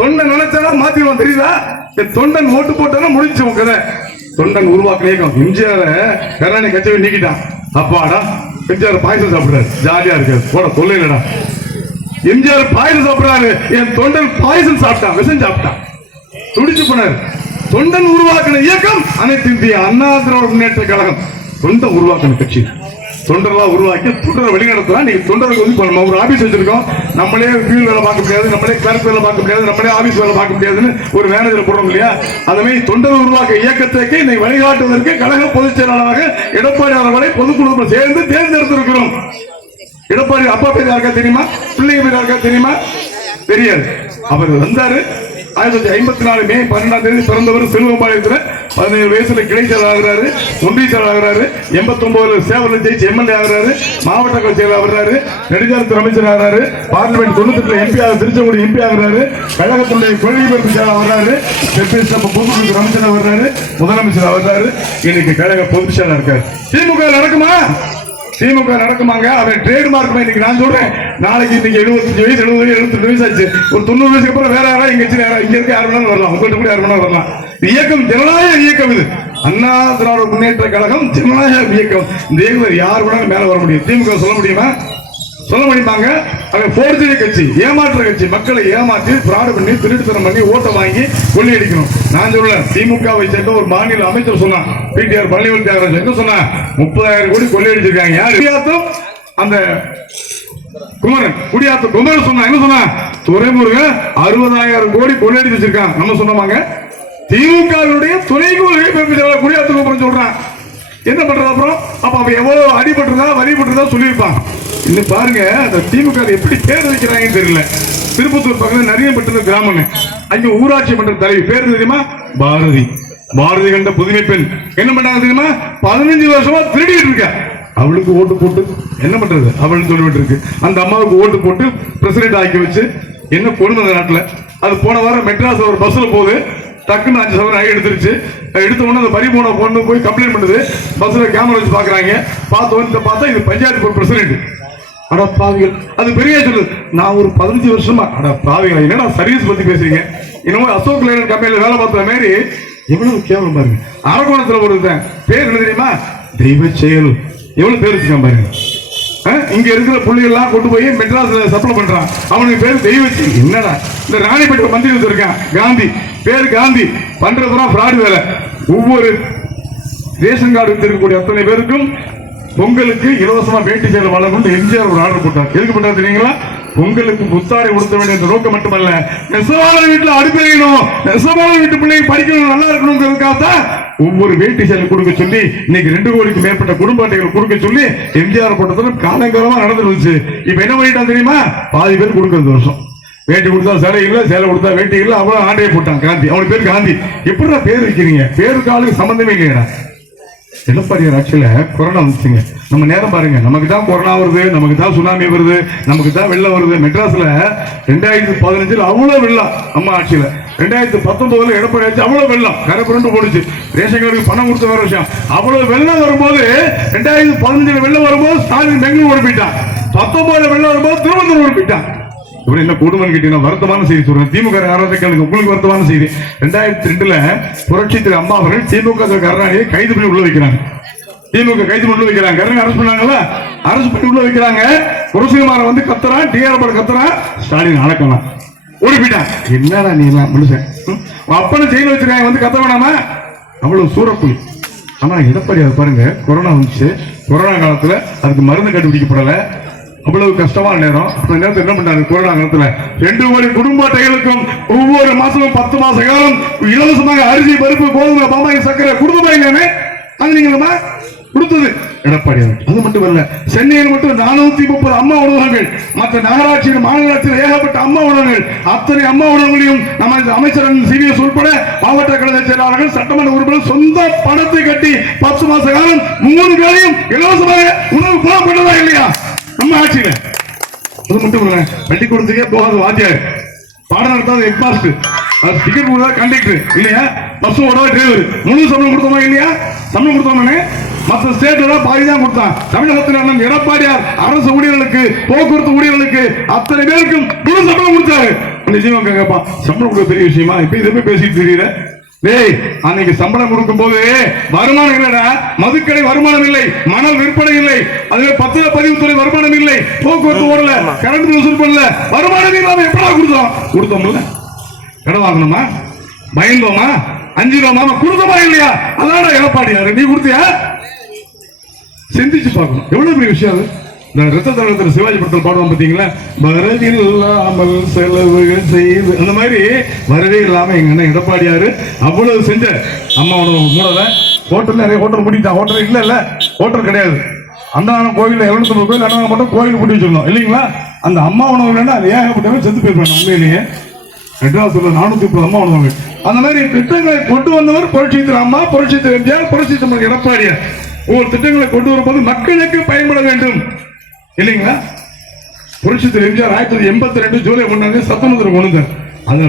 தொண்டன் நினைச்சாலும் மாத்திடுவான் தெரியுதா? இந்த தொண்டன் ஓட்டு போட்டாலும் முடிஞ்சு உன் கதை. தொண்டன் உருவாக்குன இயக்கம் எம்ஜிஆர் கருணாநிதி கட்சியை நீக்கிட்டான். அப்பாடா எம்ஜிஆர் பாயசம் சாப்பிடுறாரு. ஜாலியா இருக்காரு. போட தொல்லையிலடா எம்ஜிஆர் பாயசம் சாப்பிடுறாரு. என் தொண்டன் பாயசம் சாப்பிட்டான் விஷம் சாப்பிட்டான். துடிச்சு போனார். தொண்டன் உருவாக்கின இயக்கம் அனைத்து இந்திய அண்ணா திராவிட முன்னேற்ற கழகம். தொண்டன் உருவாக்கின கட்சி. தொண்டரெல்லாம் உருவாக்கி தொண்டரை வழிநடத்தலாம் நீங்க தொண்டர்களுக்கு வந்து நம்ம ஒரு ஆபீஸ் வச்சிருக்கோம். நம்மளே ஃபீல் வேலை பார்க்க முடியாது நம்மளே கிளர்க் வேலை பார்க்க முடியாது நம்மளே ஆபீஸ் வேலை பார்க்க முடியாதுன்னு ஒரு மேனேஜர் போடுறோம் இல்லையா? அந்த மாதிரி தொண்டரை உருவாக்க இயக்கத்துக்கு இன்னைக்கு வழிகாட்டுவதற்கு கழக பொதுச் செயலாளராக எடப்பாடி அவர்களை பொதுக்குழுவில் சேர்ந்து தேர்ந்தெடுத்திருக்கிறோம். எடப்பாடி அப்பா பேர் யாருக்கா தெரியுமா? பிள்ளைங்க பேர் யாருக்கா தெரியுமா? தெரியாது. அவர் வந்தாரு. ஆயிரத்தி தொள்ளாயிரத்தி ஐம்பத்தி நாலு மே பன்னெண்டாம் தேதி பிறந்தவர் சிறுவம்பாளையத்தில் பதினேழு வயசுல கிளை ஆகிறாரு ஆகுறாரு ஆகிறாரு எண்பத்தி ஒன்பதுல சேவல் ஜெயிச்சு எம்எல்ஏ ஆகிறாரு மாவட்ட கட்சியில் ஆகிறாரு ஆகுறாரு அமைச்சர் ஆகிறாரு பார்லிமெண்ட் தொண்ணூத்தி எம்பி ஆக திருச்செங்கோடு எம்பி ஆகிறாரு கழகத்துடைய கொள்கை பரப்பு வர்றாரு செப்பேஸ் நம்ம பொதுத்துறை அமைச்சர் வர்றாரு முதலமைச்சர் வர்றாரு இன்னைக்கு கழக பொதுச்செயலாளர் இருக்காரு. திமுக நடக்குமா? திமுக நடக்குமாங்க? அவன் ட்ரேட்மார்க் இன்னைக்கு நான் சொல்றேன். நாளைக்கு இன்னைக்கு எழுபத்தஞ்சு வயசு எழுபது வயசு எழுபத்தஞ்சு வயசு ஆச்சு. ஒரு தொண்ணூறு வயசுக்கு அப்புறம் வேற யாரா இங்க வச்சு யாரா- இங்க இருக்க யார் வேணாலும் வரலாம். உங்கள்கிட்ட கூட யார் வேணாலும் வரலாம். இயக்கம் ஜனநாயக இயக்கம் இது. அண்ணா திராவிட முன்னேற்ற கழகம் ஜனநாயக இயக்கம். இந்த இயக்கம் யார் வேணாலும் மேல வர முடியும். திமுக சொல்ல முடியுமா? சொல்ல முடியுமாங்க? அவன் போர்ஜரி கட்சி ஏமாற்ற கட்சி. மக்களை ஏமாற்றி பிராடு பண்ணி திருட்டுத்தனம் பண்ணி ஓட்டை வாங்கி கொள்ளையடிக்கணும். நான் சொல்ல திமுகவை சேர்ந்த ஒரு மாநில அமைச்சர் சொன்னான். பிடிஆர் பழனிவேல் தியாகராஜ் என்ன சொன்னா முப்பதாயிரம் கோடி கொள்ளையடிச்சிருக்காங்க. யார்? குடியாத்தம்? அந்த குமரன். குடியாத்த குமரன் சொன்னா என்ன சொன்னா? துறைமுருகன் அறுபதாயிரம் கோடி கொள்ளையடிச்சு வச்சிருக்கான் நம்ம சொன்னோமாங்க. திமுகவுடைய துணை ஒரு குடியாத்த குமரன் சொல்றான். என்ன பண்றது அப்புறம்? அப்ப அவன் எவ்வளவு அடிபட்டுறதா வரிபட்டுறதா சொல்லியிருப்பான். இன்னும் பாருங்க அந்த திமுக எப்படி பேர் வைக்கிறாங்கன்னு தெரியல. திருப்பத்தூர் பக்கத்தில் நிறைய பட்டது கிராமம் அங்க ஊராட்சி மன்ற தலைவி. பேர் தெரியுமா? பாரதி. பாரதி கண்ட புதுமை பெண். என்ன பண்ணாங்க தெரியுமா? பதினஞ்சு வருஷமா திருடிட்டு இருக்க. அவளுக்கு ஓட்டு போட்டு என்ன பண்றது? அவள் சொல்லிட்டு இருக்கு. அந்த அம்மாவுக்கு ஓட்டு போட்டு பிரசிடென்ட் ஆக்கி வச்சு என்ன கொடுமை அந்த நாட்டில்? அது போன வாரம் மெட்ராஸ் ஒரு பஸ்ல போகுது. டக்குன்னு அஞ்சு சவரம் ஆகி எடுத்துருச்சு. எடுத்த உடனே அந்த பறி போன பொண்ணு போய் கம்ப்ளைண்ட் பண்ணுது. பஸ்ல கேமரா வச்சு பாக்குறாங்க. பார்த்த உடனே பார்த்தா இது பஞ்சாயத்து போர்டு பிரசிடென்ட் அட பாவிகள். அது பெரிய சொல்லுது. நான் ஒரு பதினஞ்சு வருஷமா அட பாவிகள் என்னடா சர்வீஸ் பத்தி பேசுறீங்க? என்னமோ அசோக் லைலன் கம்பெனியில் வேலை பார்த்த மாதிரி எவ்வளவு கேவலம் பாருங்க. அரக்கோணத்துல ஒருத்தன் பேர் என்ன தெரியுமா? தெய்வ செயல் எவ்வளவு பேர் இருக்கான் பாருங்க. இங்க இருக்கிற புள்ளிகள்லாம் கொண்டு போய் மெட்ராஸ்ல சப்ளை பண்றான். அவனுக்கு பேர் தெய்வச்சி. என்னடா? இந்த ராணிப்பேட்டை மந்திரி வச்சிருக்கான் காந்தி. பேர் காந்தி. பண்றதுதான் ஃப்ராடு வேலை. ஒவ்வொரு ரேஷன் கார்டு வச்சிருக்கக்கூடிய அத்தனை பேருக்கும் பொங்கலுக்கு இலவசமா வேட்டி சேலை வழங்கணும்னு எம்ஜிஆர் ஒரு ஆர்டர் போட்டார். எதுக்கு பண்ணார் தெரியுங்களா? பொங்கலுக்கு புத்தாடை கொடுத்த வேண்டிய இந்த நோக்கம் மட்டுமல்ல நெசவாளர் வீட்டுல அடுப்பெறியணும் நெசவாளர் வீட்டு பிள்ளைங்க படிக்கணும் நல்லா இருக்கணுங்கிறதுக்காக தான் ஒவ்வொரு வேட்டி சேலை கொடுக்க சொல்லி இன்னைக்கு ரெண்டு கோடிக்கு மேற்பட்ட குடும்ப அட்டைகள் கொடுக்க சொல்லி எம்ஜிஆர் போட்டதுல காலங்காலமா நடந்துருந்துச்சு. இப்ப என்ன பண்ணிட்டான் தெரியுமா? பாதி பேர் கொடுக்கறது வருஷம். வேட்டி கொடுத்தா சேலை இல்லை சேலை கொடுத்தா வேட்டி இல்ல அவ்வளவு ஆண்டையை போட்டான் காந்தி. அவனுக்கு பேர் காந்தி. எப்படிடா பேர் வைக்கிறீங்க? பேருக்கு ஆளுக்கு சம்பந்தமே இல்லையடா. எடப்பாடியார் ஆட்சியில் கொரோனா வந்துச்சுங்க. நம்ம நேரம் பாருங்க. நமக்கு தான் கொரோனா வருது நமக்கு தான் சுனாமி வருது நமக்கு தான் வெள்ளம் வருது. மெட்ராஸ்ல ரெண்டாயிரத்தி பதினஞ்சுல அவ்வளவு வெள்ளம் அம்மா ஆட்சியில. ரெண்டாயிரத்தி பத்தொன்பதுல எடப்பாடி ஆட்சி அவ்வளவு வெள்ளம். கரை புரண்டு போடுச்சு. ரேஷன் கார்டுக்கு பணம் கொடுத்த வேற விஷயம். அவ்வளவு வெள்ளம் வரும்போது ரெண்டாயிரத்தி பதினஞ்சுல வெள்ளம் வரும்போது ஸ்டாலின் பெங்களூர் ஓடி போயிட்டான் பத்தொன்பதுல வெள்ளம் வரும்போது திருவனந்தபுரம் ஓடி போயிட்டான் அப்படி என்ன குடும்பம் கேட்டீங்கன்னா வருத்தமான செய்தி சொல்றேன். திமுக ஆரோக்கியம் உங்களுக்கு வருத்தமான செய்தி. ரெண்டாயிரத்தி ரெண்டுல புரட்சி திரு அம்மா அவர்கள் திமுக கருணாநிதியை கைது பண்ணி உள்ள வைக்கிறாங்க. திமுக கைது பண்ணி உள்ள வைக்கிறாங்க. கருணாநிதி அரசு பண்ணாங்கல்ல? அரசு பண்ணி உள்ள வைக்கிறாங்க. புரட்சிகுமாரன் வந்து கத்துறான் டிஆர் பாடு கத்துறான். ஸ்டாலின் அடக்கலாம் ஓடி என்னடா நீ எல்லாம் மனுஷன்? ம்? அப்பனை ஜெயில வச்சிருக்காங்க. வந்து கத்த வேணாமா? அவ்வளவு சூறப்புலி. ஆனா எடப்பாடி அதை பாருங்க கொரோனா வந்துச்சு. கொரோனா காலத்துல அதுக்கு மருந்து கண்டுபிடிக்கப்படலை. அவ்வளவு கஷ்டமான நேரம். அந்த நேரத்தில் என்ன பண்ணாரு கொரோனா நேரத்தில் ரெண்டு கோடி குடும்ப அட்டைகளுக்கும் ஒவ்வொரு மாசமும் பத்து மாச காலம் இலவசமாக அரிசி பருப்பு கோதுமை பாமாய் சக்கரை கொடுத்துமாங்க வாங்கினீங்களா கொடுத்தது. எடப்பாடி அது மட்டும் இல்ல சென்னையில் மட்டும் நானூத்தி முப்பது அம்மா உணவகங்கள் மற்ற நகராட்சியில் மாநகராட்சியில் ஏகப்பட்ட அம்மா உணவகங்கள். அத்தனை அம்மா உணவகங்களையும் நம்ம இந்த அமைச்சரன் சிபிஎஸ் உட்பட மாவட்ட கழக செயலாளர்கள் சட்டமன்ற உறுப்பினர் சொந்த பணத்தை கட்டி பத்து மாச காலம் மூணு பேரையும் இலவசமாக உணவு புலம் பண்ணதா இல்லையா? நம்ம ஆட்சியில அது மட்டும் இல்ல பள்ளிக்கூடத்துக்கே போகாத வாத்தியார். பாடம் நடத்தாத ஹெட் அது டிக்கெட் கொடுத்தா கண்டக்டர் இல்லையா? பஸ் ஓடாத டிரைவர் முழு சம்பளம் கொடுத்தோமா இல்லையா? சம்பளம் கொடுத்தோமானே மற்ற ஸ்டேட்ல பாதி தான் கொடுத்தான். தமிழகத்தில் அண்ணன் எடப்பாடியார் அரசு ஊழியர்களுக்கு போக்குவரத்து ஊழியர்களுக்கு அத்தனை பேருக்கும் முழு சம்பளம் கொடுத்தாரு. நிச்சயமா கேட்கப்பா சம்பளம் கொடுக்க பெரிய விஷயமா? இப்ப இதை போய் பேசிட்டு தெரியல டேய் அன்னைக்கு சம்பளம் கொடுக்கும் போது வருமானம் இல்லடா. மதுக்கடை வருமானம் இல்லை மணல் விற்பனை இல்லை. அதுவே பத்திர பதிவுத்துறை வருமானம் இல்லை. போக்குவரத்து ஓடல கரண்ட் வசூல் பண்ணல. வருமானம் இல்லாம எப்படா கொடுத்தோம்? கொடுத்தோம்ல. கடன் வாங்கணுமா? பயந்தோமா? அஞ்சிரோமா கொடுத்தோமா இல்லையா? அதான் எடப்பாடியாரு நீ கொடுத்தியா? சிந்திச்சு பார்க்கணும். எவ்வளவு பெரிய விஷயம் அது? இந்த ரத்த தளத்தில் சிவாஜி படத்தில் பாடுவோம் பார்த்தீங்களா வரவில்லாமல் செலவுகள் செய்து அந்த மாதிரி வரவே இல்லாமல் எங்க அண்ணன் எடப்பாடியாரு அவ்வளவு செஞ்ச அம்மா உணவு மூடலை ஹோட்டல் நிறைய ஹோட்டல் மூடிட்டான். ஹோட்டல் இல்ல இல்ல ஹோட்டல் கிடையாது. அன்னதானம் கோவில் இருநூத்தி கோயில் அன்னதானம் மட்டும் கோயில் பூட்டி வச்சிருந்தோம் இல்லைங்களா? அந்த அம்மா உணவு இல்லைன்னா அது ஏகப்பட்டவங்க செத்து போயிருப்பாங்க. உண்மையிலேயே. மெட்ராஸ்ல நானூத்தி முப்பது அம்மா உணவு அந்த மாதிரி திட்டங்களை கொண்டு வந்தவர் புரட்சி அம்மா புரட்சி எம்ஜிஆர் புரட்சி எடப்பாடியார். ஒவ்வொரு திட்டங்களை கொண்டு வரும்போது மக்களுக்கு பயன்பட வேண்டும். இல்லைங்களா புரட்சி எம்ஜிஆர் ஆயிரத்தி தொள்ளாயிரத்தி எண்பத்தி ரெண்டு ஜூலை ஒன்னாங்க சத்தமந்திரம் கொண்டு வந்தார். அதுல